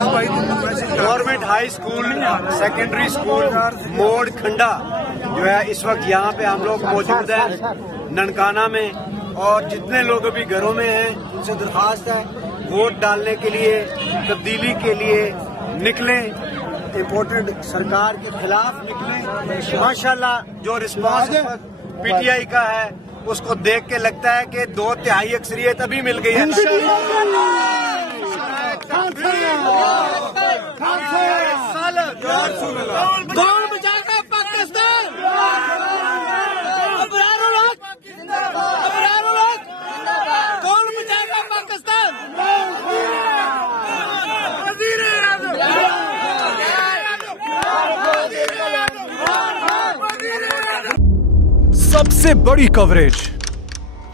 Government high school secondary school मोड़ खंडा जो है इस वक्त यहाँ पे हम लोग मौजूद हैं ननकाना में। और जितने लोग अभी घरों में हैं उनसे दरखास्त है वोट डालने के लिए, तब्दीली के लिए निकलें, इम्पोर्टेंट सरकार के खिलाफ निकलें। माशाल्लाह जो रिस्पांस पीटीआई का है उसको देख के लगता है कि 2/3 अक्सरियत अभी मिल गई है। कौन बचाएगा पाकिस्तान? कौन बचाएगा पाकिस्तान? सबसे बड़ी कवरेज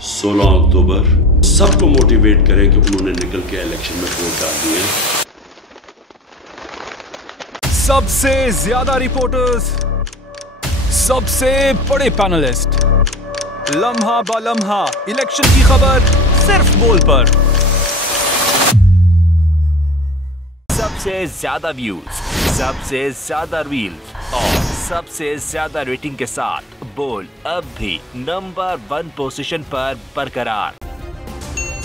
16 अक्टूबर सबको मोटिवेट करें कि उन्होंने निकल के इलेक्शन में वोट डाल दिए। सबसे ज्यादा रिपोर्टर्स, सबसे बड़े पैनलिस्ट, लम्हा बा लम्हा इलेक्शन की खबर सिर्फ बोल पर। सबसे ज्यादा व्यूज, सबसे ज्यादा रील्स और सबसे ज्यादा रेटिंग के साथ बोल अब भी नंबर 1 पोजीशन पर बरकरार।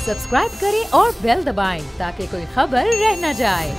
सब्सक्राइब करें और बेल दबाएं ताकि कोई खबर रह न जाए।